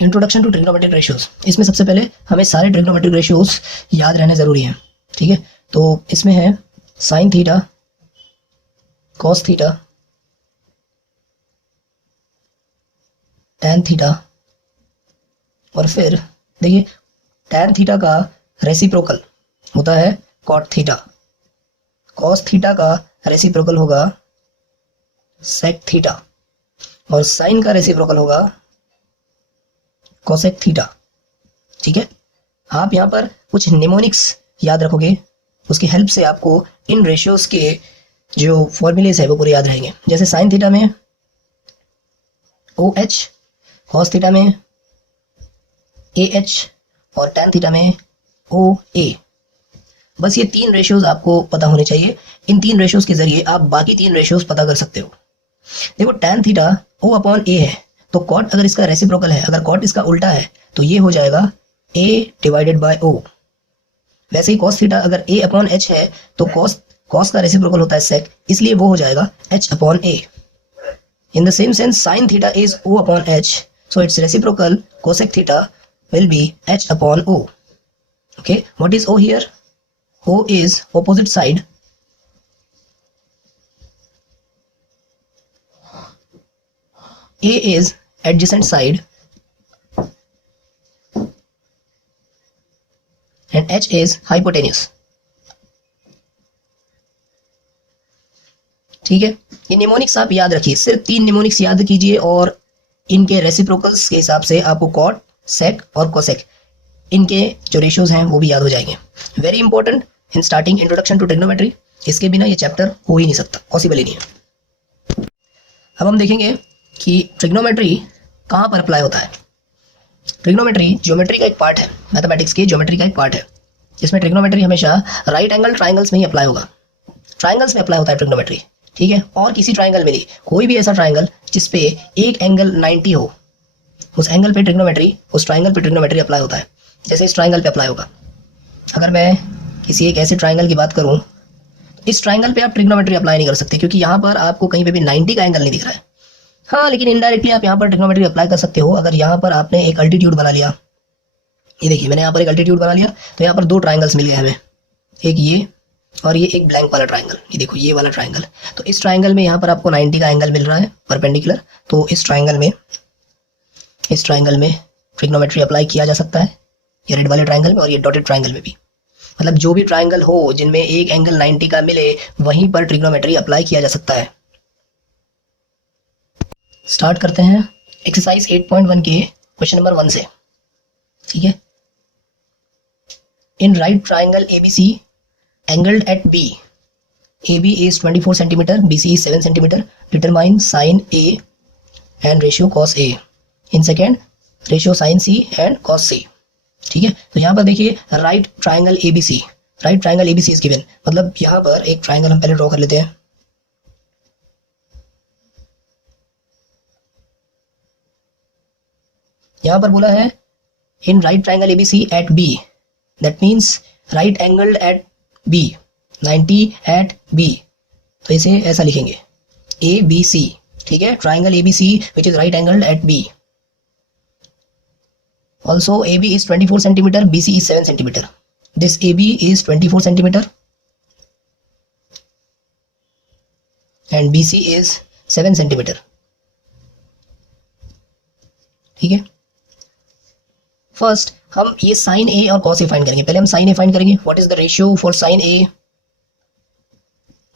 Introduction to trigonometric ratios. इसमें सबसे पहले हमें सारे ट्रिग्नोमेट्रिक रेशियोज याद रहने ज़रूरी हैं, ठीक है। तो इसमें है sine theta, cos theta, tan theta, और फिर देखिए टैन थीटा का रेसिप्रोकल होता है कॉट थीटा, कॉस थीटा का रेसिप्रोकल होगा सेक थीटा, और साइन का रेसिप्रोकल होगा कोसेक थीटा, ठीक है। आप यहाँ पर कुछ निमोनिक्स याद रखोगे, उसकी हेल्प से आपको इन रेशियोज के जो फॉर्मूलेज है वो पूरे याद रहेंगे। जैसे साइन थीटा में OH, कॉस थीटा में AH, और टैन थीटा में OA। बस ये 3 रेशियोज आपको पता होने चाहिए। इन 3 रेशियोज के जरिए आप बाकी 3 रेशियोज पता कर सकते हो। देखो टैन थीटा O/A है, तो कॉट अगर इसका रेसिप्रोकल है, अगर कॉट इसका उल्टा है तो ये हो जाएगा A/O। वैसे ही कॉस थीटा अगर A/H है तो कॉस का रेसिप्रोकल होता है सेक, इसलिए वो हो जाएगा H/A। In the same sense sine theta is O/H, so its reciprocal cosec theta will be H/O. Okay, what is O here? O is opposite side. A is adjacent side, and H is hypotenuse. ठीक है, ये mnemonics आप याद रखिए, सिर्फ 3 mnemonics याद कीजिए और इनके रेसिप्रोकल्स के हिसाब से आपको कॉट, सेक और कोसेक इनके जो रेशियोज हैं वो भी याद हो जाएंगे। Very important in starting introduction to trigonometry. इसके बिना ये चैप्टर हो ही नहीं सकता, पॉसिबल ही नहीं है। अब हम देखेंगे कि ट्रिग्नोमेट्री कहाँ पर अप्लाई होता है। ट्रिग्नोमेट्री ज्योमेट्री का एक पार्ट है, मैथमेटिक्स की ज्योमेट्री का एक पार्ट है। इसमें ट्रिग्नोमेट्री हमेशा राइट एंगल ट्राइंगल्स में ही अप्लाई होगा, ट्राइंगल्स में अप्लाई होता है ट्रिग्नोमेट्री, ठीक है। और किसी ट्राइंगल में नहीं, कोई भी ऐसा ट्राइंगल जिसपे एक एंगल 90 हो, उस एंगल पे ट्रिग्नोमेट्री, उस ट्राइंगल पे ट्रिग्नोमेट्री अप्लाई होता है। जैसे इस ट्राइंगल पे अप्लाई होगा। अगर मैं किसी एक ऐसे ट्राइंगल की बात करूं, इस ट्राइंगल पे आप ट्रिग्नोमेट्री अप्लाई नहीं कर सकते क्योंकि यहाँ पर आपको कहीं पे भी 90 का एंगल नहीं दिख रहा है। हाँ, लेकिन इनडायरेक्टली आप यहाँ पर ट्रिग्नोमेट्री अप्लाई कर सकते हो। अगर यहाँ पर आपने एक अल्टीट्यूड बना लिया, ये देखिए मैंने यहाँ पर एक अल्टीट्यूड बना लिया, तो यहाँ पर 2 ट्राइंगल्स मिल गए हमें, एक ये और ये एक ब्लैंक वाला ट्राइंगल। ये देखो ये वाला ट्राइंगल, तो इस ट्राइंगल में यहाँ पर आपको 90 का एंगल मिल रहा है परपेंडिकुलर, तो इस ट्राइंगल में ट्रिग्नोमेट्री अप्लाई किया जा सकता है, ये रेड वाले ट्राइंगल में और ये डॉटेड ट्राइंगल में भी। मतलब जो भी ट्राइंगल हो जिनमें एक एंगल 90 का मिले, वहीं पर ट्रिग्नोमेट्री अप्लाई किया जा सकता है। स्टार्ट करते हैं एक्सरसाइज 8.1 के क्वेश्चन नंबर 1 से, ठीक है। In right triangle ABC angled at B, AB is 24 cm, BC is 7 cm. Determine sin A and ratio cos A. In second, ratio sin C and cos C. ठीक है, तो यहाँ पर देखिए right triangle ABC, right triangle ABC is given. मतलब यहाँ पर एक ट्राइंगल हम पहले ड्रॉ कर लेते हैं। यहाँ पर बोला है in right triangle ABC at B, that means right angled at B, 90 at B, तो इसे ऐसा लिखेंगे ABC, ठीक है। Triangle ABC which is right angled at B. Also AB is 24 cm, BC is 7 cm. This AB is 24 cm and BC is 7 cm, ठीक है। First हम ये साइन A और कॉस A फाइंड करेंगे। पहले हम साइन A फाइंड करेंगे। What is the ratio for sine A?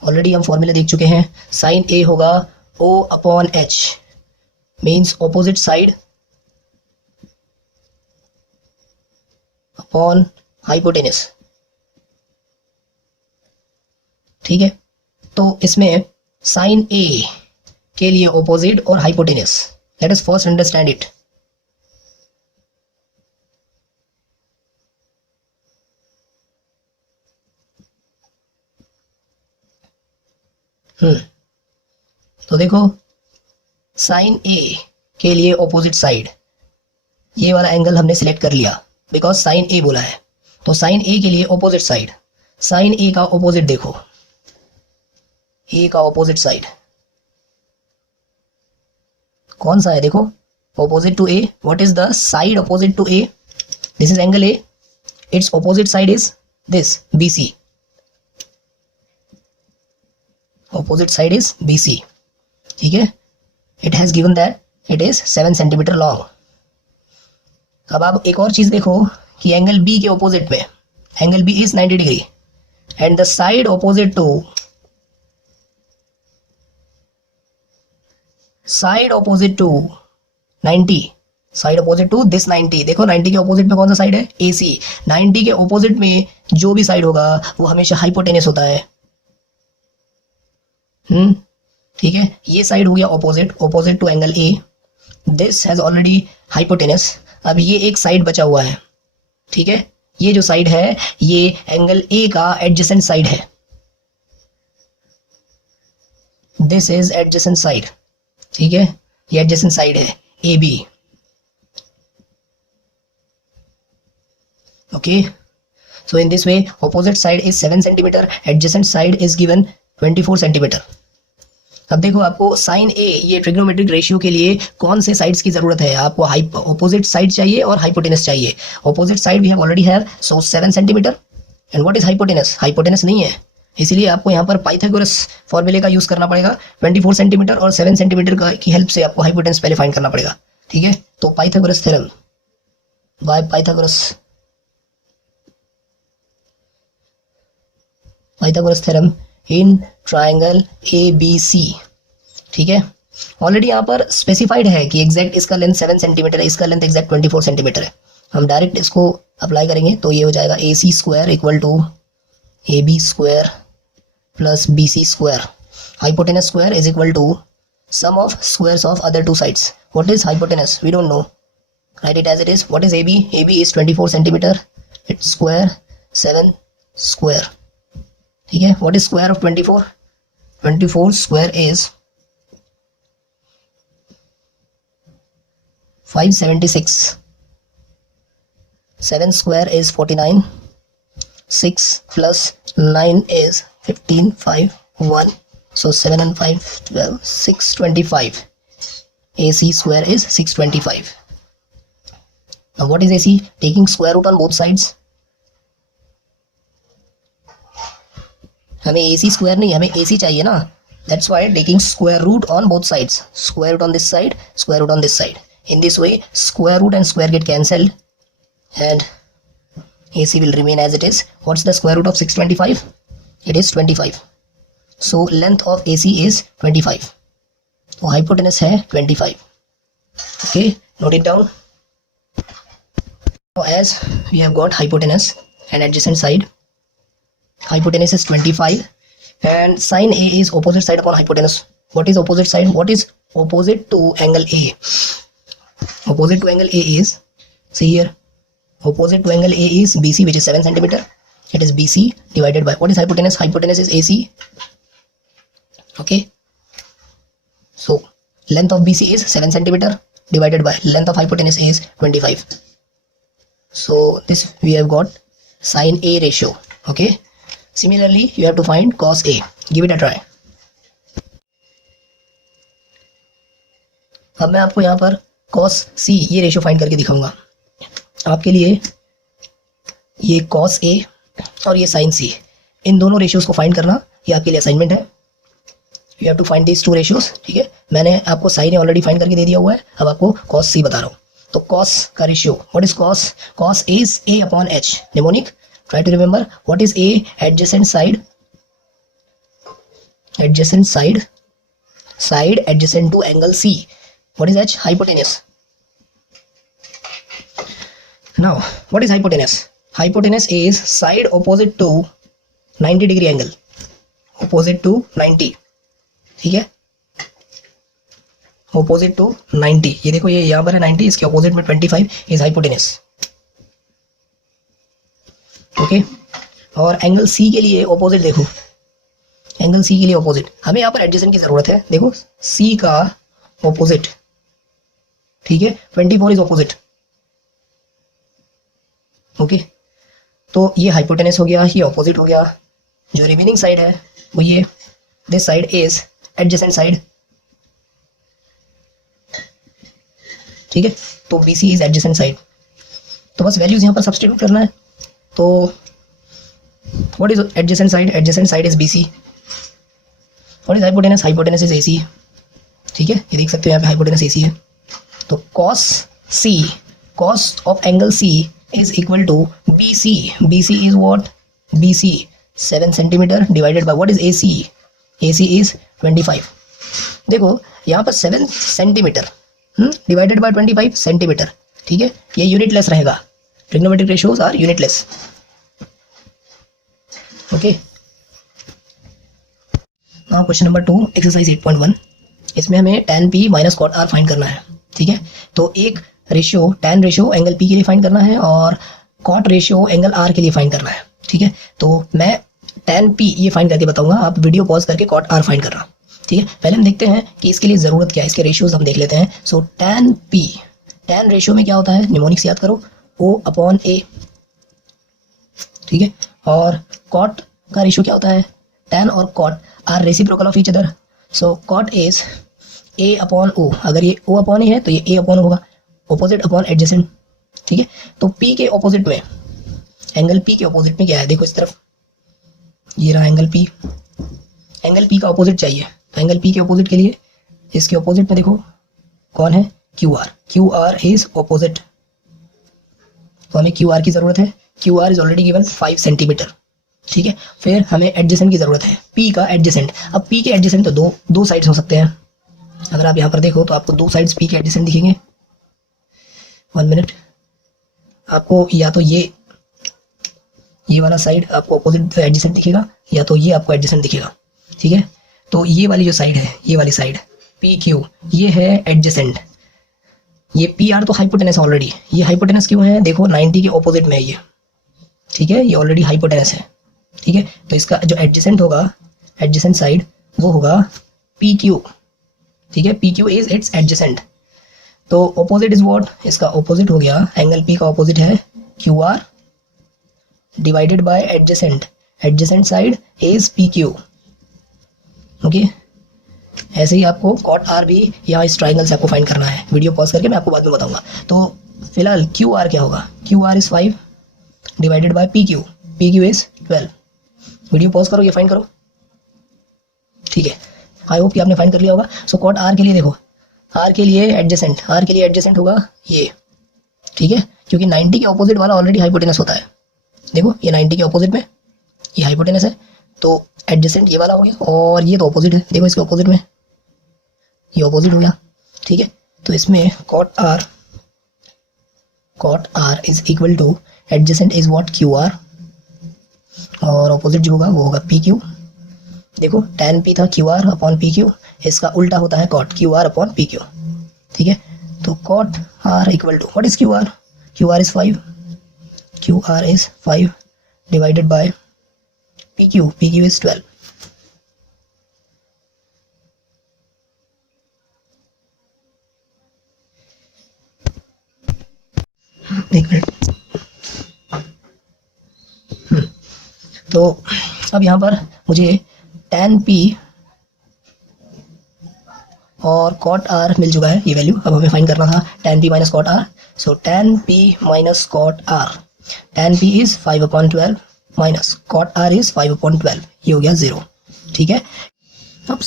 Already हम फॉर्मूला देख चुके हैं। साइन A होगा O/H, means opposite side upon hypotenuse, ठीक है। तो इसमें साइन A के लिए ऑपोजिट और hypotenuse, let us first understand it. तो देखो साइन A के लिए ऑपोजिट साइड, ये वाला एंगल हमने सिलेक्ट कर लिया बिकॉज साइन A बोला है। तो साइन A के लिए ऑपोजिट साइड, साइन A का ऑपोजिट देखो, A का ऑपोजिट साइड कौन सा है? देखो opposite to A. What is the side opposite to A? This is angle A. Its opposite side is this BC. Opposite side is BC. ठीक है, it has given that it is 7 centimeter long. अब आप एक और चीज देखो कि angle B के ऑपोजिट में angle B is 90 degree and the side opposite to side opposite to 90, side opposite to this 90. देखो 90 के ऑपोजिट में कौन सा साइड है? AC. 90 के ऑपोजिट में जो भी साइड होगा वो हमेशा हाइपोटेनस होता है. ठीक है, ये साइड हो गया opposite, opposite to angle A. This has already hypotenuse. अब ये एक साइड बचा हुआ है. ठीक है, ये जो साइड है ये एंगल A का एडजेसेंट साइड है. This is adjacent side. ठीक है, ये एडजेसेंट साइड है AB. Okay, so in this way opposite side is 7 centimetre, adjacent side is given 24 centimetre. अब देखो आपको साइन A, ये ट्रिग्नोमेट्रिक रेशियो के लिए कौन से साइड्स की जरूरत है? आपको ऑपोजिट साइड चाहिए और हाइपोटेनस चाहिए. Opposite side we have already have, so 7 centimetre. And what is hypotenuse? Hypotenuse नहीं है, इसलिए आपको यहाँ पर पाइथागोरस फॉर्मूले का यूज करना पड़ेगा. 24 सेंटीमीटर और 7 सेंटीमीटर की हेल्प से आपको हाइपोटेनस पहले फाइंड करना पड़ेगा. ठीक है, तो Pythagoras theorem by Pythagoras theorem in triangle ABC. ठीक है, ऑलरेडी यहाँ पर स्पेसिफाइड है कि एग्जैक्ट इसका लेंथ 7 सेंटीमीटर है, इसका लेंथ एग्जैक्ट 24 सेंटीमीटर है. हम डायरेक्ट इसको अप्लाई करेंगे तो ये हो जाएगा AC square equal to AB square plus BC square. Hypotenuse square is equal to sum of squares of other two sides. What is hypotenuse? We don't know, right it as it is. What is AB? AB is 24 centimetre, its square 7 square. ठीक है, what is square of 24? 24 square is 576. 7 square is 49. 6 plus 9 is 15. 5, 1. So 7 and 5, 12. 625. AC square is 625. Now what is AC? Taking square root on both sides. हमें AC square नहीं, हमें AC चाहिए ना. That's why taking square root on both sides. Square root on this side, square root on this side. In this way, square root and square get cancelled, and AC will remain as it is. What's the square root of 625? It is 25. So length of AC is 25. तो hypotenuse है 25. Okay, note it down. Now as we have got hypotenuse and adjacent side, hypotenuse is 25 and sine A is opposite side upon hypotenuse. What is opposite side? What is opposite to angle A? Opposite to angle A is, see here, opposite to angle A is BC, which is 7 centimeter. It is BC divided by, what is hypotenuse? Hypotenuse is AC. Okay, so length of BC is 7 centimeter divided by length of hypotenuse is 25. So this we have got sine A ratio. Okay, similarly you have to find cos A. Give it a try. अब मैं आपको यहाँ पर cos C ये ratio find करके दिखाऊंगा आपके लिए. ये cos A और ये sin C, इन दोनों रेशियोज को फाइंड करना ये आपके लिए असाइनमेंट है. You have to find these two ratios. ठीक है, मैंने आपको sin A ऑलरेडी फाइंड करके दे दिया हुआ है, अब आपको cos C बता रहा हूँ. तो cos का ratio, what is cos? cos is A upon H. Mnemonic, try to remember what is A? Adjacent side, adjacent side, side adjacent to angle C. What is H? Hypotenuse. Now, what is hypotenuse? Hypotenuse is side opposite to 90 degree angle. Opposite to 90. ठीक है, opposite to 90. ये देखो, ये यहाँ पर है 90, इसके opposite में 25 is hypotenuse. ओके, और एंगल C के लिए opposite देखो, एंगल C के लिए opposite, हमें यहाँ पर adjacent की जरूरत है. देखो C का opposite, ठीक है, 24 इज ऑपोजिट. ओके, तो ये हाइपोटेनस हो गया, ये ऑपोजिट हो गया. जो रिमेनिंग साइड है वो ये, this side is adjacent side. ठीक है, तो BC इज एडजेसेंट साइड। तो बस वैल्यूज यहाँ पर सब्स्टिट्यूट करना है। तो what is adjacent side? Adjacent side is BC। What is hypotenuse? Hypotenuse is AC। ठीक है, ये देख सकते हो यहाँ पे हाइपोटेनस AC है। तो cos C, cos of angle C is equal to BC। BC is what? BC 7 centimetre divided by what is AC? AC is 25। देखो यहाँ पर 7 सेंटीमीटर डिवाइडेड बाय 25 सेंटीमीटर। ठीक है, ये यूनिटलेस रहेगा। Trigonometric ratios are unitless. Okay, now question number 2 exercise 8.1। इसमें हमें tan P minus cot R find करना है। ठीक है, तो एक ratio tan ratio angle P के लिए फाइंड करना है और cot रेशियो एंगल R के लिए फाइंड करना है। ठीक है, तो मैं tan P ये फाइंड करके बताऊंगा, आप वीडियो पॉज करके cot R फाइंड करना। ठीक है, पहले हम देखते हैं कि इसके लिए ज़रूरत क्या है, इसके रेशियोज हम देख लेते हैं। सो tan P, tan रेशियो में क्या होता है? निमोनिक्स याद करो, O/A। ठीक है, और cot का रेशियो क्या होता है? tan और cot are reciprocal of each other. So cot is A/O। अगर ये O/A है तो ये A/O होगा, ऑपोजिट अपॉन एडजेसेंट। ठीक है, तो P के ऑपोजिट में, एंगल P के ऑपोजिट में क्या है? देखो इस तरफ, ये रहा एंगल P। एंगल P का ऑपोजिट चाहिए, तो एंगल P के ऑपोजिट के लिए इसके ऑपोजिट में देखो कौन है? QR। QR इज ऑपोजिट, तो हमें QR की ज़रूरत है। QR is already given 5 centimetre. ठीक है, फिर हमें एडजेसेंट की ज़रूरत है, P का एडजेसेंट। अब P के एडजेसेंट तो दो साइड्स हो सकते हैं। अगर आप यहाँ पर देखो तो आपको 2 साइड्स P के एडजेसेंट दिखेंगे। 1 मिनट, आपको या तो ये वाला साइड आपको अपोजिट एडजेसेंट दिखेगा, या तो ये आपको एडजेसेंट दिखेगा। ठीक है, तो ये वाली जो साइड है, ये वाली साइड PQ, ये है एडजेसेंट। ये PR तो हाइपोटेनस ऑलरेडी, ये हाइपोटेनस क्यों है? देखो 90 के ऑपोजिट में है ये। ठीक है, ये ऑलरेडी हाइपोटेनस है। ठीक है, तो इसका जो एडजेसेंट होगा, एडजेसेंट साइड, वो होगा PQ। ठीक है, PQ इज इट्स एडजेसेंट। तो ऑपोजिट इज व्हाट? इसका ऑपोजिट हो गया, एंगल P का ऑपोजिट है QR divided by adjacent. Adjacent side is PQ। Okay, ऐसे ही आपको cot R भी यहाँ इस ट्राइंगल से आपको फाइंड करना है। वीडियो पॉज करके मैं आपको बाद में बताऊंगा। तो फिलहाल QR क्या होगा? QR is 5 divided by PQ। PQ is 12। Video pause करो, ये फाइंड करो। ठीक है, आई होप कि आपने फाइंड कर लिया होगा। सो cot R के लिए देखो, R के लिए एडजेसेंट होगा ये। ठीक है, क्योंकि 90 के ऑपोजिट वाला ऑलरेडी हाइपोटेनस होता है। देखो ये 90 के ऑपोजिट में ये हाइपोटेनस है, तो एडजेसेंट ये वाला हो गया, और ये तो ऑपोजिट है। देखो इसके ऑपोजिट में ये ऑपोजिट हो गया। ठीक है, तो इसमें cot R is equal two adjacent is what? QR, और ऑपोजिट जो होगा वो होगा PQ। देखो tan P था QR अपॉन PQ, इसका उल्टा होता है cot QR अपॉन PQ। ठीक है, तो cot R equal to what is QR? QR is 5, QR is 5 divided by PQ is 12। एक मिनट। तो अब यहाँ पर मुझे tan P और cot R मिल चुका है, ये वैल्यू। अब हमें फाइंड करना था tan P minus cot R। So tan P minus cot R, tan P is 5/12 minus cot R is 5/12, ये हो गया 0। ठीक है, अब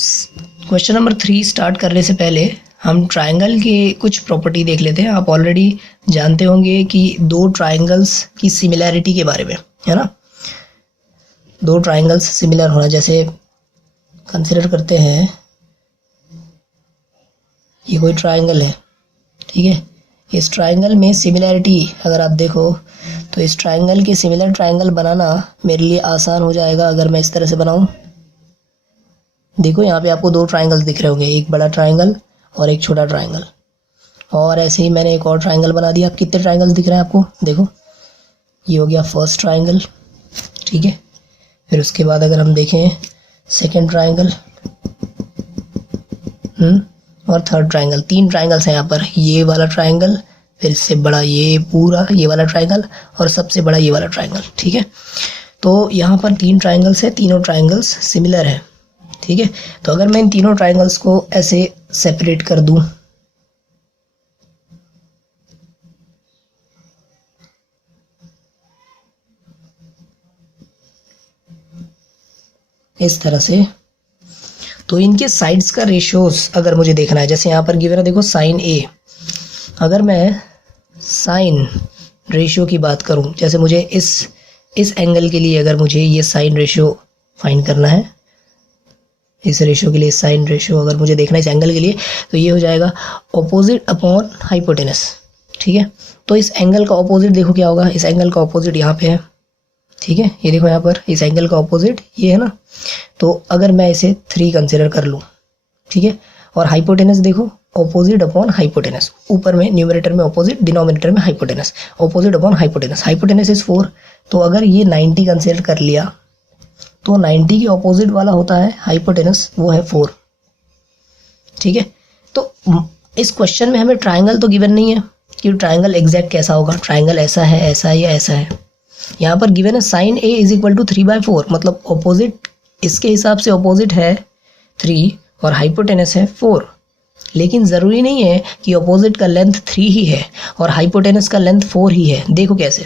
क्वेश्चन नंबर 3 स्टार्ट करने से पहले हम ट्राइंगल के कुछ प्रॉपर्टी देख लेते हैं। आप ऑलरेडी जानते होंगे कि 2 ट्राइंगल्स की सिमिलैरिटी के बारे में, है ना। 2 ट्राइंगल्स सिमिलर होना, जैसे कंसिडर करते हैं ये कोई ट्राइंगल है। ठीक है, इस ट्राइंगल में सिमिलैरिटी अगर आप देखो तो इस ट्राइंगल के सिमिलर ट्राइंगल बनाना मेरे लिए आसान हो जाएगा अगर मैं इस तरह से बनाऊं। देखो यहाँ पे आपको 2 ट्राइंगल्स दिख रहे होंगे, एक बड़ा ट्राइंगल और एक छोटा ट्राइंगल। और ऐसे ही मैंने एक और ट्राइंगल बना दिया। अब कितने ट्राइंगल्स दिख रहे हैं आपको? देखो ये हो गया फर्स्ट ट्राइंगल। ठीक है, फिर उसके बाद अगर हम देखें सेकेंड ट्राइंगल और थर्ड ट्राइंगल। 3 ट्राइंगल्स हैं यहाँ पर, ये वाला ट्राइंगल, फिर इससे बड़ा ये पूरा ये वाला ट्राइंगल, और सबसे बड़ा ये वाला ट्राइंगल। ठीक है, तो यहाँ पर 3 ट्राइंगल्स है, तीनों ट्राइंगल्स सिमिलर है। ठीक है, तो अगर मैं इन तीनों ट्राइंगल्स को ऐसे सेपरेट कर दूं, इस तरह से। तो इनके साइड्स का रेशियोज अगर मुझे देखना है, जैसे यहाँ पर गिवन है देखो साइन ए, अगर मैं साइन रेशियो की बात करूँ, जैसे मुझे इस एंगल के लिए अगर मुझे ये साइन रेशियो फाइंड करना है, इस रेशियो के लिए साइन रेशियो अगर मुझे देखना है इस एंगल के लिए, तो ये हो जाएगा ऑपोजिट अपॉन हाइपोटेनस। ठीक है, तो इस एंगल का ऑपोजिट देखो क्या होगा, इस एंगल का ऑपोजिट यहाँ पे है। ठीक है, ये देखो यहाँ पर इस एंगल का ऑपोजिट ये है ना, तो अगर मैं इसे 3 कंसिडर कर लूँ, ठीक है, और हाइपोटेनस देखो ऑपोजिट अपॉन हाइपोटेनस, ऊपर में न्यूमरेटर में ऑपोजिट, डिनोमिनेटर में hypotenuse, opposite upon hypotenuse, hypotenuse is 4। तो अगर ये 90 कंसिडर कर लिया तो 90 के ऑपोजिट वाला होता है हाइपोटेनस, वो है 4। ठीक है, तो इस क्वेश्चन में हमें ट्राइंगल तो गिवन नहीं है कि ट्राइंगल एग्जैक्ट कैसा होगा, ट्राइंगल ऐसा है, ऐसा है या ऐसा है। यहाँ पर गिवन है sine A is equal to 3/4, मतलब ऑपोजिट इसके हिसाब से ऑपोजिट है 3 और हाइपोटेनस है 4। लेकिन ज़रूरी नहीं है कि ऑपोजिट का लेंथ 3 ही है और हाइपोटेनस का लेंथ 4 ही है। देखो कैसे,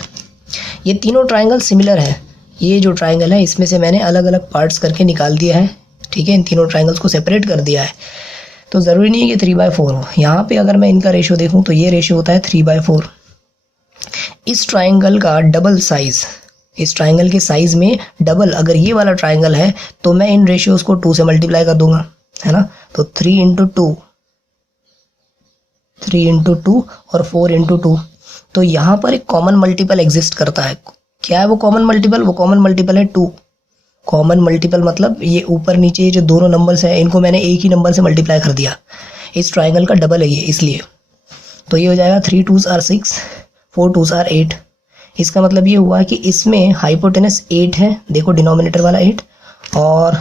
ये तीनों ट्राइंगल सिमिलर है। ये जो ट्राइंगल है इसमें से मैंने अलग अलग पार्ट्स करके निकाल दिया है। ठीक है, इन तीनों ट्राइंगल्स को सेपरेट कर दिया है, तो ज़रूरी नहीं है कि 3/4 हो। यहाँ पे अगर मैं इनका रेशियो देखूँ तो ये रेशियो होता है 3/4। इस ट्राइंगल का डबल साइज, इस ट्राइंगल के साइज में डबल अगर ये वाला ट्राइंगल है तो मैं इन रेशियोज को 2 से मल्टीप्लाई कर दूंगा, है ना। तो 3 × 2, 3 × 2 और 4 × 2। तो यहाँ पर एक कॉमन मल्टीपल एग्जिस्ट करता है। क्या है वो कॉमन मल्टीपल? वो कॉमन मल्टीपल है 2। कॉमन मल्टीपल मतलब ये ऊपर नीचे ये जो दोनों नंबर्स हैं इनको मैंने एक ही नंबर से मल्टीप्लाई कर दिया। इस ट्राइंगल का डबल है ये, इसलिए। तो ये हो जाएगा 3 2s are 6, 4 2s are 8। इसका मतलब ये हुआ कि इसमें हाइपोटेनस 8 है, देखो डिनोमिनेटर वाला 8, और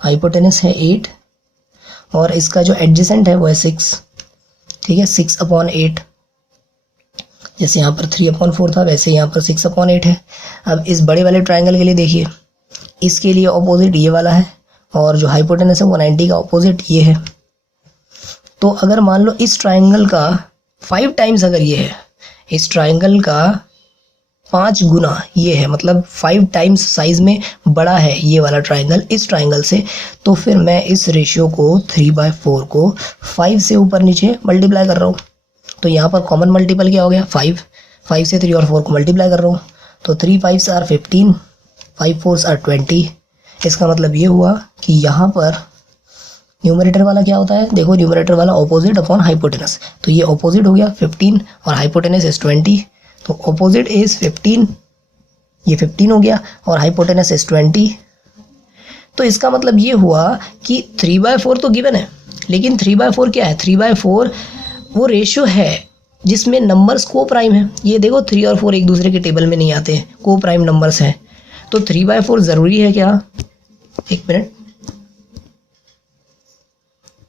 हाइपोटेनस है 8 और इसका जो एडजेसेंट है वो है 6। ठीक है, 6/8। जैसे यहाँ पर 3/4 था वैसे यहाँ पर 6/8 है। अब इस बड़े वाले ट्राइंगल के लिए देखिए, इसके लिए ऑपोजिट ये वाला है और जो हाइपोटेनस है वो 90 का ऑपोजिट ये है। तो अगर मान लो इस ट्राइंगल का 5 टाइम्स अगर ये है, इस ट्राइंगल का 5 गुना ये है, मतलब 5 टाइम्स साइज में बड़ा है ये वाला ट्राइंगल इस ट्राइंगल से, तो फिर मैं इस रेशियो को 3/4 को 5 से ऊपर नीचे मल्टीप्लाई कर रहा हूँ। तो यहाँ पर कॉमन मल्टीपल क्या हो गया 5, 5 से 3 और 4 को मल्टीप्लाई कर रहा हूँ। तो 3 5s are 15, 5 4s are 20। इसका मतलब ये हुआ कि यहाँ पर न्यूमरेटर वाला क्या होता है, देखो न्यूमरेटर वाला ऑपोजिट अपॉन हाइपोटेनस, तो ये ऑपोजिट हो गया 15 और हाइपोटेनस इज 20। तो ऑपोजिट इज 15, ये 15 हो गया और हाइपोटेनस इज 20। तो इसका मतलब ये हुआ कि 3/4 तो गिवन है, लेकिन 3/4 क्या है, 3/4 वो रेशियो है जिसमें नंबर्स को प्राइम है। ये देखो 3 और 4 एक दूसरे के टेबल में नहीं आते, को प्राइम नंबर्स हैं। तो 3/4 ज़रूरी है क्या, एक मिनट।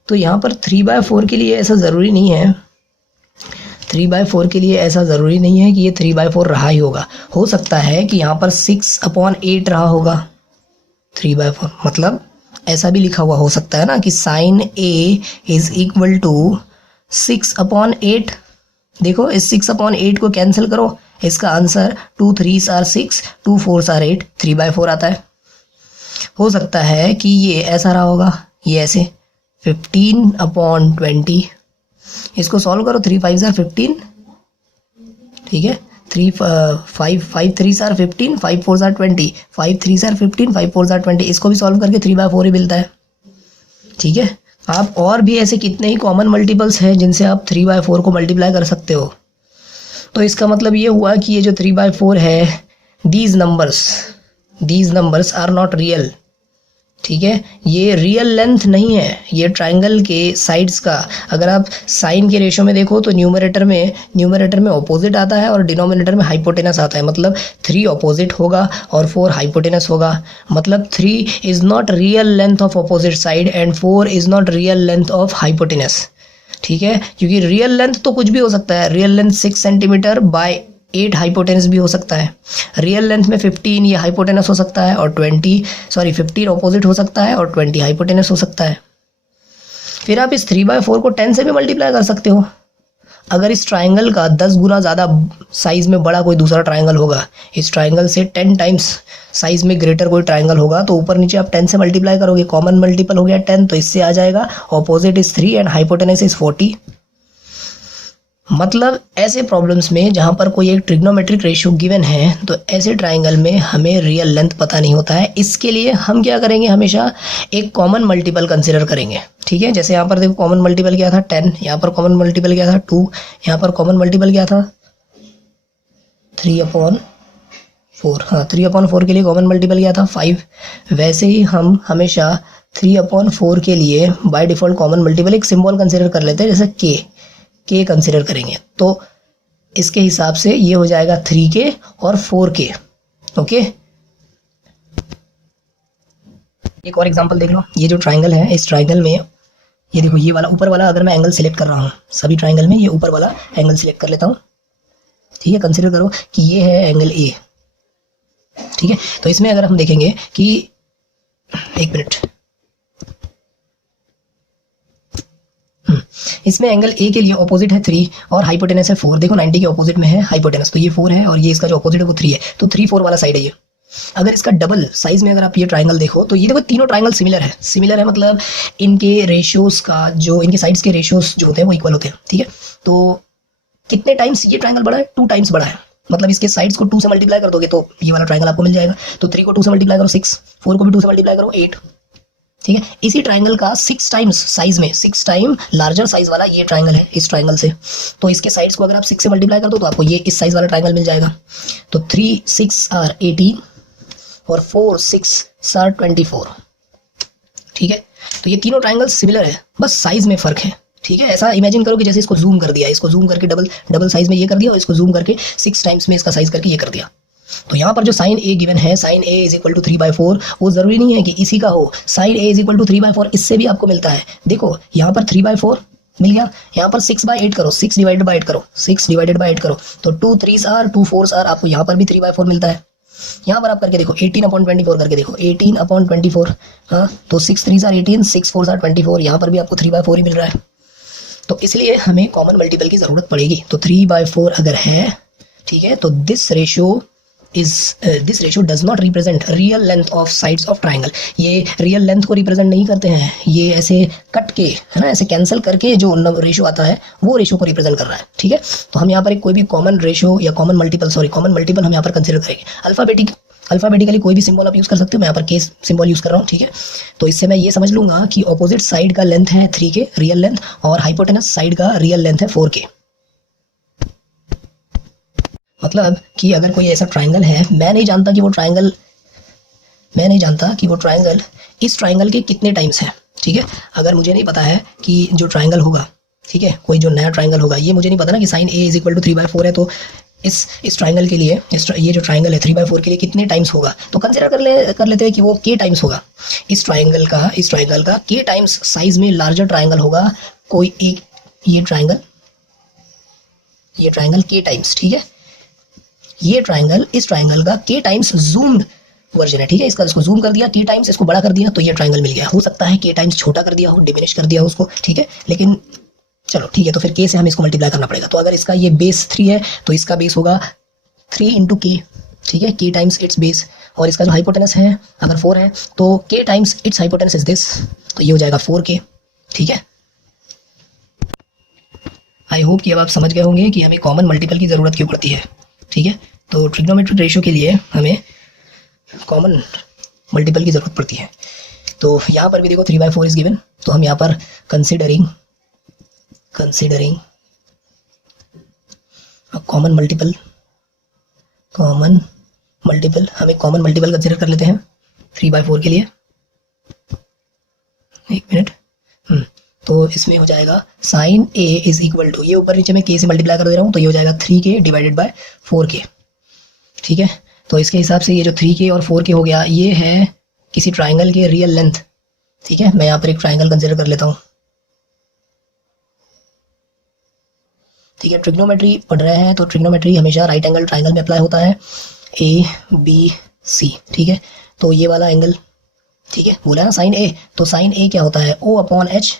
तो यहाँ पर 3/4 के लिए ऐसा ज़रूरी नहीं है, 3/4 के लिए ऐसा ज़रूरी नहीं है कि ये 3/4 रहा ही होगा। हो सकता है कि यहाँ पर 6/8 रहा होगा 3/4, मतलब ऐसा भी लिखा हुआ हो सकता है ना कि sine A is equal to 6/8। देखो इस 6/8 को कैंसिल करो, इसका answer 2 3s are 6, 2 4s are 8, 3/4 आता है। हो सकता है कि ये ऐसा रहा होगा, ये ऐसे 15/20। इसको सॉल्व करो, 3 5s are 15, ठीक है, 5 3s are 15, 5 4s are 20, 5 3s are 15, 5 4s are 20। इसको भी सॉल्व करके 3/4 ही मिलता है। ठीक है, आप और भी ऐसे कितने ही कॉमन मल्टीपल्स हैं जिनसे आप 3/4 को मल्टीप्लाई कर सकते हो। तो इसका मतलब ये हुआ कि ये जो 3/4 है, these numbers are not real. ठीक है, ये रियल लेंथ नहीं है, ये ट्राइंगल के साइड्स का। अगर आप साइन के रेशियो में देखो तो न्यूमरेटर में ऑपोजिट आता है और डिनोमिनेटर में हाइपोटेनस आता है, मतलब 3 ऑपोजिट होगा और 4 हाइपोटेनस होगा। मतलब 3 is not real length of opposite side and 4 is not real length of hypotenuse. ठीक है, क्योंकि रियल लेंथ तो कुछ भी हो सकता है, real length 6 centimetre bye 8 hypotenuse भी हो सकता है। रियल लेंथ में 15 ये हाइपोटेनस हो सकता है और 15 ऑपोजिट हो सकता है और 20 हाइपोटेनस हो सकता है। फिर आप इस 3/4 को 10 से भी मल्टीप्लाई कर सकते हो। अगर इस ट्राइंगल का 10 गुना ज़्यादा साइज में बड़ा कोई दूसरा ट्राइंगल होगा, इस ट्राइंगल से 10 टाइम्स साइज में ग्रेटर कोई ट्राइंगल होगा, तो ऊपर नीचे आप 10 से मल्टीप्लाई करोगे, कॉमन मल्टीपल हो गया 10, तो इससे आ जाएगा opposite is 3 and hypotenuse is 40। मतलब ऐसे प्रॉब्लम्स में जहाँ पर कोई एक ट्रिग्नोमेट्रिक रेशियो गिवन है, तो ऐसे ट्राइंगल में हमें रियल लेंथ पता नहीं होता है। इसके लिए हम क्या करेंगे, हमेशा एक कॉमन मल्टीपल कंसिडर करेंगे। ठीक है, जैसे यहाँ पर देखो कॉमन मल्टीपल क्या था 10, यहाँ पर कॉमन मल्टीपल क्या था 2, यहाँ पर कॉमन मल्टीपल क्या था 3/4। हाँ, 3/4 के लिए कॉमन मल्टीपल क्या था 5। वैसे ही हम हमेशा 3/4 के लिए बाय डिफ़ॉल्ट कॉमन मल्टीपल एक सिंबल कंसिडर कर लेते हैं, जैसे के कंसिडर करेंगे, तो इसके हिसाब से ये हो जाएगा 3K और 4K। ओके, एक और एग्जांपल देख लो। ये जो ट्राइंगल है, इस ट्राइंगल में ये देखो, ये वाला ऊपर वाला अगर मैं एंगल सिलेक्ट कर रहा हूँ, सभी ट्राइंगल में ये ऊपर वाला एंगल सिलेक्ट कर लेता हूँ। ठीक है, कंसिडर करो कि ये है एंगल ए। ठीक है, तो इसमें अगर हम देखेंगे कि एक मिनट, इसमें एंगल ए के लिए ऑपोजिट है 3 और हाइपोटेनस है 4। देखो 90 के ऑपोजिट में है हाइपोटेनस, तो ये 4 है और ये इसका जो ऑपोजिट है वो 3 है, तो 3 4 वाला साइड है ये। अगर इसका डबल साइज में अगर आप ये ट्राइंगल देखो, तो ये देखो तीनों ट्राइंगल सिमिलर है मतलब इनके रेशियोज का जो इनके साइड्स के रेशियोज जो होते हैं वो इक्वल होते हैं। ठीक है, तो कितने टाइम्स ये ट्राइंगल बड़ा है, 2 टाइम्स बड़ा है, मतलब इसके साइड्स को 2 से मल्टीप्लाई कर दोगे तो ये वाला ट्राइंगल आपको मिल जाएगा। तो 3 को 2 से मल्टीप्लाई करो 6, 4 को भी 2 से मल्टीप्लाई करो 8। ठीक है, इसी ट्राइंगल का 6 टाइम्स साइज में 6 टाइम लार्जर साइज वाला ये ट्राइंगल है इस ट्राइंगल से, तो इसके साइड्स को अगर आप 6 से मल्टीप्लाई कर दो तो आपको ये इस साइज वाला ट्राइंगल मिल जाएगा। तो 3 6 आर 18 और 4 6 आर 24। ठीक है, तो ये तीनों ट्राइंगल सिमिलर है, बस साइज में फर्क है। ठीक है, ऐसा इमेजिन करो कि जैसे इसको जूम कर दिया, इसको जूम करके डबल साइज में ये कर दिया और इसको जूम करके 6 टाइम्स में इसका साइज करके ये कर दिया। तो यहाँ पर जो साइन ए गिवन है, sine A is equal to 3/4, वो जरूरी नहीं है कि इसी का हो। Sine A is equal to 3/4 इससे भी आपको मिलता है। देखो यहाँ पर 3/4 मिल गया, यहाँ पर 6/8 करो, 6 डिवाइडेड बाई 8 करो, 6 डिवाइडेड बाई 8 करो, तो 2 3s आर 2 4s आर, आपको यहाँ पर भी 3/4 मिलता है। यहाँ पर आप करके देखो 18/24 करके देखो, 18/24। हाँ, तो 6 3s आर 18, 6 4s आर 24, यहाँ पर भी आपको 3/4 ही मिल रहा है। तो इसलिए हमें कॉमन मल्टीपल की जरूरत पड़ेगी। तो 3/4 अगर है, ठीक है, तो this ratio does not represent real length of sides of triangle. ये रियल लेंथ को रिप्रेजेंट नहीं करते हैं, ये ऐसे कट के, है ना, ऐसे कैंसिल करके जो रेशियो आता है वो रेशियो को रिप्रेजेंट कर रहा है। ठीक है, तो हम यहाँ पर कोई भी कॉमन रेशियो या कॉमन मल्टीपल हम यहाँ पर कंसिडर करेंगे। अल्फाबेटिकली कोई भी सिंबल आप यूज़ कर सकते हो, मैं यहाँ पर के सिंबल यूज़ कर रहा हूँ। ठीक है, तो इससे मैं ये समझ लूँगा कि ऑपोजिट साइड का लेंथ है 3K रियल लेंथ और हाइपोटेनस साइड का रियल लेंथ है 4K। मतलब कि अगर कोई ऐसा ट्राइंगल है, मैं नहीं जानता कि वो ट्राइंगल इस ट्राइंगल के कितने टाइम्स है। ठीक है, अगर मुझे नहीं पता है कि जो ट्राइंगल होगा, ठीक है, कोई जो नया ट्राइंगल होगा, ये मुझे नहीं पता ना कि sine A is equal to 3/4 है, तो इस ट्राइंगल के लिए ये जो ट्राइंगल है 3/4 के लिए कितने टाइम्स होगा, तो कंसिडर कर लेते हैं कि वो के टाइम्स होगा। इस ट्राइंगल का के टाइम्स साइज में लार्जर ट्राइंगल होगा कोई एक, ये ट्राइंगल के टाइम्स। ठीक है, इस ट्राइंगल का के टाइम्स जूम्ड वर्जन है। ठीक है, इसको जूम कर दिया, के टाइम्स इसको बड़ा कर दिया, तो ये ट्राइंगल मिल गया। हो सकता है के टाइम्स छोटा कर दिया हो, डिमिनिश कर दिया हो उसको। ठीक है, लेकिन चलो ठीक है, तो फिर के से हमें इसको मल्टीप्लाई करना पड़ेगा। तो अगर इसका ये बेस 3 है तो इसका बेस होगा 3 × k। ठीक है, के टाइम्स इट्स बेस, और इसका जो हाइपोटेनस है अगर 4 है तो के times it's hypotenuse is this, तो ये हो जाएगा 4K। ठीक है, आई होप कि अब आप समझ गए होंगे कि हमें कॉमन मल्टीपल की ज़रूरत क्यों पड़ती है। ठीक है, तो ट्रिग्नोमेट्रिक रेशियो के लिए हमें कॉमन मल्टीपल की ज़रूरत पड़ती है। तो यहाँ पर भी देखो 3/4 इज गिवन, तो हम यहाँ पर कंसिडरिंग कॉमन मल्टीपल हमें कॉमन मल्टीपल कंसिडर कर लेते हैं 3/4 के लिए। एक मिनट, तो इसमें हो जाएगा sine A is equal to, ये ऊपर नीचे में के से मल्टीप्लाई कर दे रहा हूँ, तो ये हो जाएगा 3K डिवाइडेड बाय 4K। ठीक है, तो इसके हिसाब से ये जो 3K और 4K हो गया, ये है किसी ट्राइंगल के रियल लेंथ। ठीक है, मैं यहाँ पर एक ट्राइंगल कंसिडर कर लेता हूँ। ठीक है, ट्रिग्नोमेट्री पढ़ रहे हैं तो ट्रिग्नोमेट्री हमेशा राइट एंगल ट्राइंगल में अप्लाई होता है, ABC। ठीक है, तो ये वाला एंगल, ठीक है, बोला ना साइन ए, तो साइन ए क्या होता है O/H,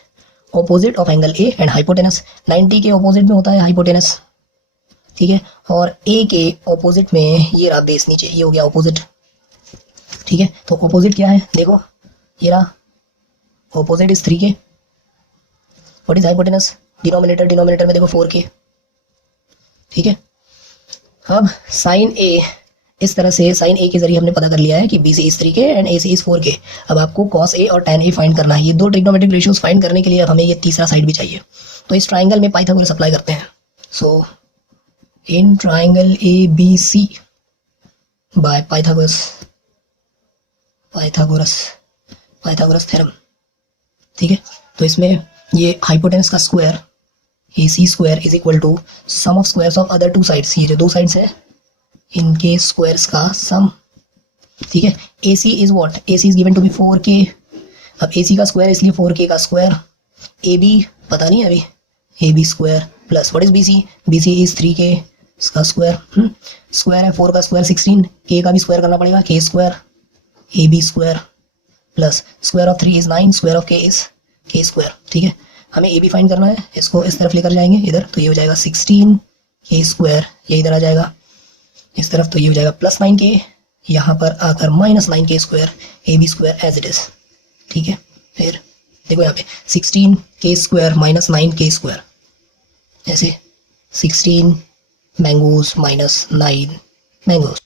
opposite of angle A and hypotenuse. 90 के ऑपोजिट में होता है हाइपोटेनस, ठीक है, और ए के ऑपोजिट में ये रहा बेस नीचे, ये हो गया ऑपोजिट, ठीक है। तो ऑपोजिट क्या है देखो, ये रहा opposite is 3k। What is hypotenuse, denominator में देखो 4k, ठीक है। अब साइन ए, इस तरह से साइन ए के जरिए हमने पता कर लिया है कि B C is 3k and A C is 4k। अब आपको कॉस ए और टैन ए फाइंड करना है। ये दो ट्रिग्नोमेट्रिक रेशियोज फाइंड करने के लिए अब हमें ये तीसरा साइड भी चाहिए। तो इस ट्राइंगल में पाइथागोरस अप्लाई करते हैं। So in triangle A B c by Pythagoras theorem, ठीक है। तो इसमें ये हाइपोटेनस का square a c square is equal to sum of squares of other two sides, ये जो दो साइड्स है इनके स्क्वायर्स का सम, ठीक है। A C is what, a C is given to be 4k। अब ए सी का स्क्वायर इसलिए 4k का स्क्वायर, ए बी पता नहीं अभी, A B square plus what is B C is 3k, इसका स्क्वायर स्क्वायर है 4 का स्क्वायर 16, k का भी स्क्वायर करना पड़ेगा, k square, A B square plus square of 3 is 9, square of k is k square, ठीक है। हमें ए बी फाइंड करना है, इसको इस तरफ लेकर जाएंगे इधर, तो ये हो जाएगा 16 k स्क्वायर, ये इधर आ जाएगा इस तरफ, तो ये हो जाएगा प्लस 9k, यहाँ पर आकर minus 9k square, A B square as it is, ठीक है। फिर देखो यहाँ पे 16k square minus 9k square, ऐसे 16 मैंगोज माइनस 9 मैंगोज।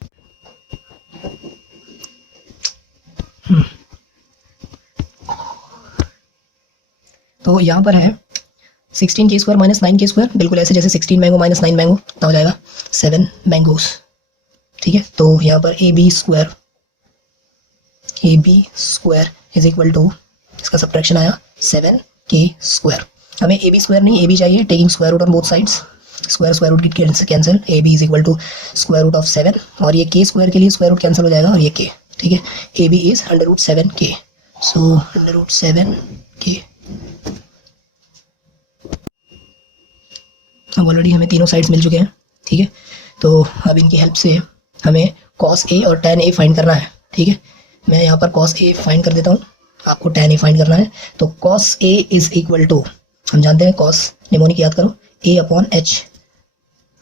तो यहाँ पर है 16k square minus 9k square, बिल्कुल ऐसे जैसे 16 मैंगो माइनस 9 मैंगो, कितना हो जाएगा 7 मैंगोज, ठीक है। तो यहाँ पर a B square is equal to, इसका सब्ट्रैक्शन आया 7k स्क्वायर। हमें ए बी स्क्वायर नहीं, ए बी चाहिए, taking square root on both sides, square root की cancel, a B is equal to square root of 7, और ये k square के लिए स्क्वायर रूट कैंसिल हो जाएगा, और ये k, ठीक है। A B is under root 7k, so under root 7k। अब ऑलरेडी हमें तीनों साइड्स मिल चुके हैं, ठीक है। तो अब इनकी हेल्प से हमें कॉस ए और टैन ए फाइंड करना है, ठीक है। मैं यहाँ पर कॉस ए फाइंड कर देता हूँ, आपको टैन ए फाइंड करना है। तो cos A is equal to, हम जानते हैं कॉस निमोनिक याद करो, ए अपॉन एच,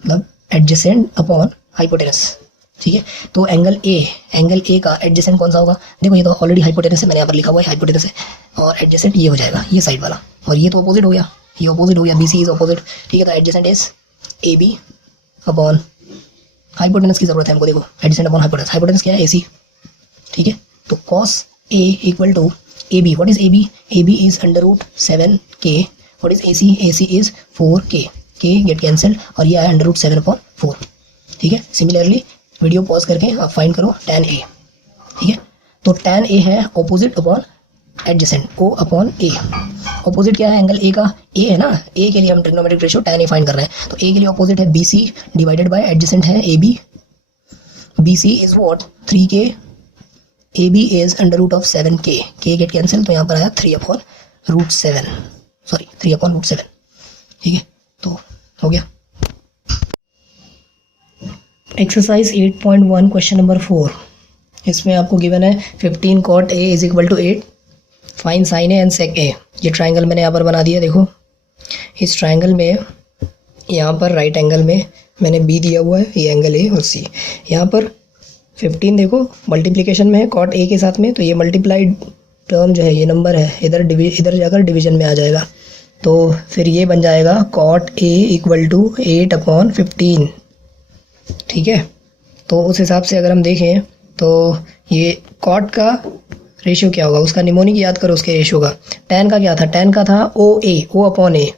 मतलब एडजेसेंट अपॉन हाइपोटेनस, ठीक है। तो एंगल ए का एडजेसेंट कौन सा होगा, देखो ये तो ऑलरेडी हाइपोटेनस है, मैंने यहाँ पर लिखा हुआ है हाइपोटेनस है, और एडजेसेंट ये हो जाएगा ये साइड वाला, और ये तो अपोजिट हो गया, ये अपोजिट हो गया, बी सी इज अपोजिट, ठीक है। तो adjacent is A B upon hypotenuse की जरूरत है हमको, देखो एडजेसेंट अपॉन हाइपोटेनस क्या है ए सी, ठीक है। तो cos A equal to A B, what is A B, A B is under root 7k, what is A C is 4k, k get cancelled, और ये आया अंडर रूट 7 अपॉन 4, ठीक है। सिमिलरली वीडियो पॉज करके आप find करो tan A, ठीक है। तो टैन ए है opposite upon adjacent, o upon a. Opposite क्या है एंगल ए का, ए है ना, ए के लिए हम trigonometric ratio tan a find कर रहे हैं। तो ए के लिए ऑपोजिट है b c divided by adjacent है ए b, b C is what 3k, a B is under root of 7k, k get cancel, तो यहाँ पर आया 3 upon root 7, sorry 3 upon root 7, ठीक है। तो हो गया। एक्सरसाइज 8.1 क्वेश्चन नंबर 4, इसमें आपको गिवन है 15 cot a is equal to 8, fine sine a and sec a. ये ट्राइंगल मैंने यहाँ पर बना दिया, देखो इस ट्राइंगल में यहाँ पर राइट एंगल में मैंने बी दिया हुआ है, ये एंगल ए और सी। यहाँ पर 15 देखो मल्टीप्लिकेशन में है cot a के साथ में, तो ये मल्टीप्लाइड टर्म जो है ये नंबर है, इधर जाकर डिवीजन में आ जाएगा, तो फिर ये बन जाएगा cot a equal to 8 upon 15, ठीक है। तो उस हिसाब से अगर हम देखें तो ये cot का रेशियो क्या होगा, उसका निमोनिक याद करो उसके रेशियो का। tan का क्या था, tan का था ओ अपॉन ए,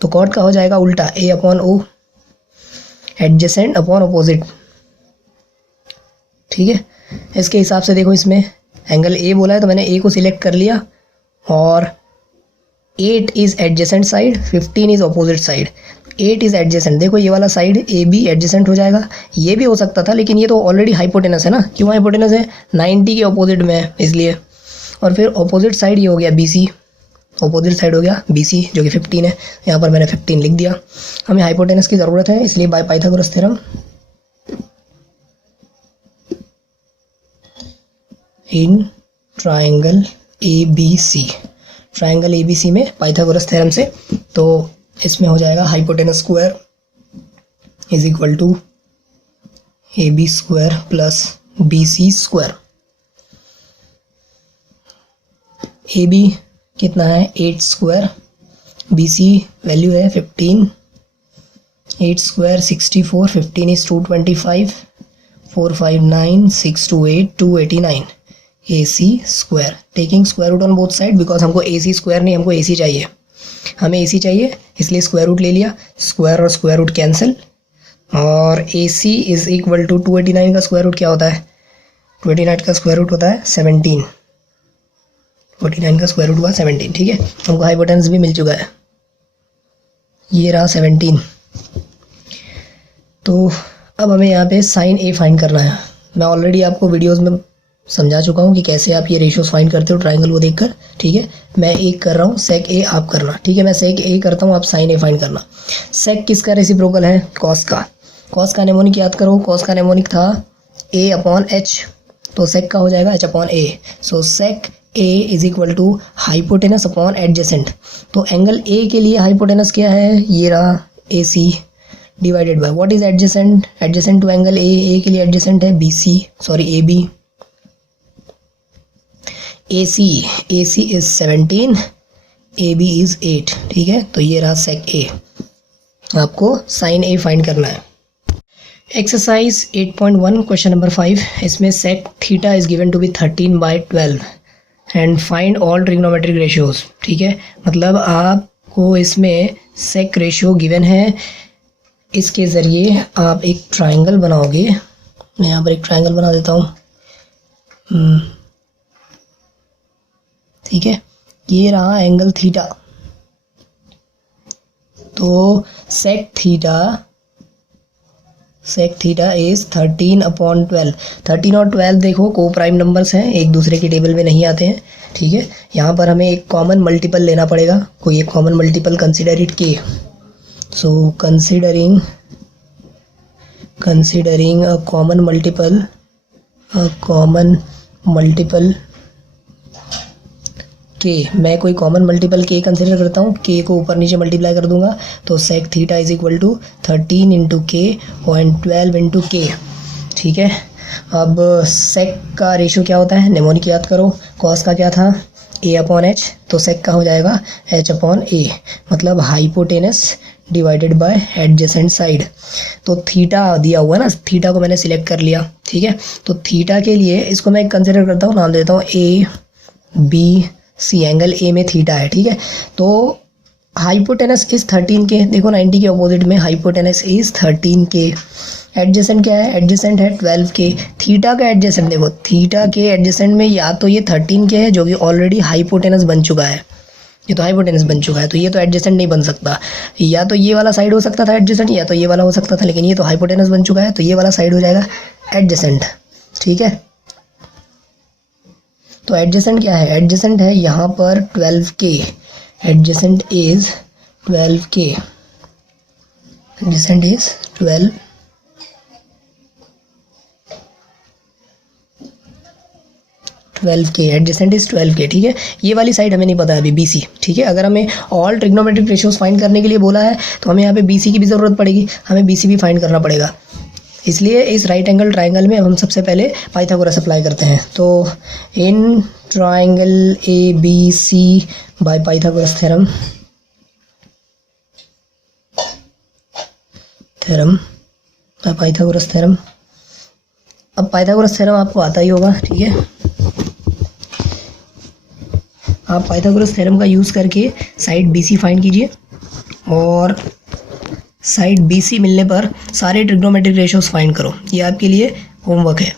तो cot का हो जाएगा उल्टा a upon o, adjacent upon opposite, ठीक है। इसके हिसाब से देखो इसमें एंगल ए बोला है तो मैंने ए को सिलेक्ट कर लिया, और 8 is adjacent side, 15 is opposite side. 8 is adjacent, देखो ये वाला साइड ए बी एडजेसेंट हो जाएगा, ये भी हो सकता था लेकिन ये तो ऑलरेडी हाइपोटेनस है ना, क्यों हाइपोटेनस है 90 के अपोजिट में है इसलिए। और फिर अपोजिट साइड ये हो गया बी सी, अपोजिट साइड हो गया बी सी जो कि 15 है, यहाँ पर मैंने 15 लिख दिया। हमें हाइपोटेनस की ज़रूरत है, इसलिए by Pythagoras theorem in triangle A B C, triangle ABC में पाइथागोरस थ्योरम से। तो इसमें हो जाएगा hypotenuse square is equal to AB square plus BC square. AB कितना है 8 स्क्वायर, BC वैल्यू है 15, 8 square 64, 15 is 225, 4 5 9, 6 2 8, 289 AC square. Taking square root on both side because हमको AC स्क्वायर नहीं, हमको AC चाहिए, हमें AC चाहिए इसलिए स्क्वायर रूट ले लिया। स्क्वायर और स्क्वायर रूट कैंसिल और AC इज इक्वल टू 289 का स्क्वायर रूट क्या होता है, 289 का स्क्वायर रूट होता है 17, 49 का स्क्वायर रूट हुआ 17। ठीक है, हमको हाइपोटेनस भी मिल चुका है, ये रहा 17। तो अब हमें यहाँ पे साइन A फाइंड करना है। मैं ऑलरेडी आपको वीडियोस में समझा चुका हूँ कि कैसे आप ये रेशियोज फाइंड करते हो ट्राइंगल को देखकर। ठीक है, मैं एक कर रहा हूँ, सेक A आप करना। ठीक है, मैं सेक A करता हूँ, आप साइन A फाइंड करना। सेक किसका रेसिप्रोकल है, कॉस का। कॉस का नेमोनिक याद करो, कॉस का नेमोनिक था A/H, तो सेक का हो जाएगा H/A। So sec A is equal to hypotenuse upon adjacent. तो एंगल A के लिए हाइपोटेनस क्या है, ये रहा AC divided by what is adjacent, adjacent to angle A के लिए एडजेसेंट है AB। AC is 17, AB is 8। ठीक है, तो ये रहा सेक A। आपको साइन A फाइंड करना है। एक्सरसाइज 8.1 क्वेश्चन नंबर 5, इसमें sec theta is given to be 13/12 and find all trigonometric ratios. ठीक है, मतलब आपको इसमें सेक रेशियो गिवन है, इसके ज़रिए आप एक ट्राइंगल बनाओगे। मैं यहाँ पर एक ट्राइंगल बना देता हूँ। ठीक है, ये रहा एंगल थीटा। तो सेक थीटा इज 13/12। 13 और 12 देखो को प्राइम नंबर्स हैं, एक दूसरे के टेबल में नहीं आते हैं। ठीक है, यहाँ पर हमें एक कॉमन मल्टीपल लेना पड़ेगा, कोई एक common multiple, consider it K। So considering a common multiple K, मैं कोई कॉमन मल्टीपल K कंसिडर करता हूँ, K को ऊपर नीचे मल्टीप्लाई कर दूंगा, तो sec theta is equal to 13 into K और 12 इंटू K। ठीक है, अब सेक का रेशियो क्या होता है, नेमोनिक याद करो, कॉस का क्या था A/H, तो सेक का हो जाएगा H/A, मतलब hypotenuse divided by adjacent side. तो थीटा दिया हुआ है ना, थीटा को मैंने सिलेक्ट कर लिया। ठीक है, तो थीटा के लिए इसको मैं कंसिडर करता हूँ, नाम देता हूँ ABC, एंगल A में थीटा है। ठीक है, तो हाइपोटेनस इज 13K, देखो 90 के अपोजिट में हाइपोटेनस इज 13K। एडजेसेंट क्या है, एडजेसेंट है 12K। थीटा का एडजेसेंट देखो, थीटा के एडजेसेंट में या तो ये 13K है जो कि ऑलरेडी हाइपोटेनस बन चुका है, ये तो हाइपोटेनस बन चुका है, तो ये तो एडजेसेंट नहीं बन सकता। या तो ये वाला साइड हो सकता था एडजेसेंट, या तो ये वाला हो सकता था, लेकिन ये तो हाइपोटेनस बन चुका है, तो ये वाला साइड हो जाएगा एडजेसेंट। ठीक है, तो एडजेसेंट क्या है, एडजेसेंट है यहाँ पर 12K, adjacent is 12K, adjacent is 12K, adjacent is 12K। ठीक है, ये वाली साइड हमें नहीं पता है अभी BC। ठीक है, अगर हमें ऑल ट्रिग्नोमेट्रिक रेशियोज फाइंड करने के लिए बोला है तो हमें यहाँ पे BC की भी ज़रूरत पड़ेगी, हमें BC भी फाइंड करना पड़ेगा। इसलिए इस राइट एंगल ट्राइंगल में अब हम सबसे पहले पाइथागोरस अप्लाई करते हैं। तो in triangle ABC bye Pythagoras theorem Pythagoras theorem. अब पाइथागोरस थ्योरम आपको आता ही होगा। ठीक है, आप पाइथागोरस थ्योरम का यूज़ करके साइड BC फाइंड कीजिए और साइड BC मिलने पर सारे ट्रिग्नोमेट्रिक रेशियोज फाइंड करो। ये आपके लिए होमवर्क है।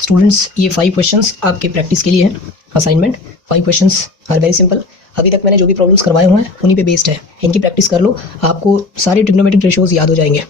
स्टूडेंट्स, ये 5 क्वेश्चंस आपके प्रैक्टिस के लिए हैं, assignment. 5 questions are very simple. अभी तक मैंने जो भी प्रॉब्लम्स करवाए हुए हैं उन्हीं पे बेस्ड है, इनकी प्रैक्टिस कर लो, आपको सारे ट्रिग्नोमेट्रिक रेशियोज याद हो जाएंगे।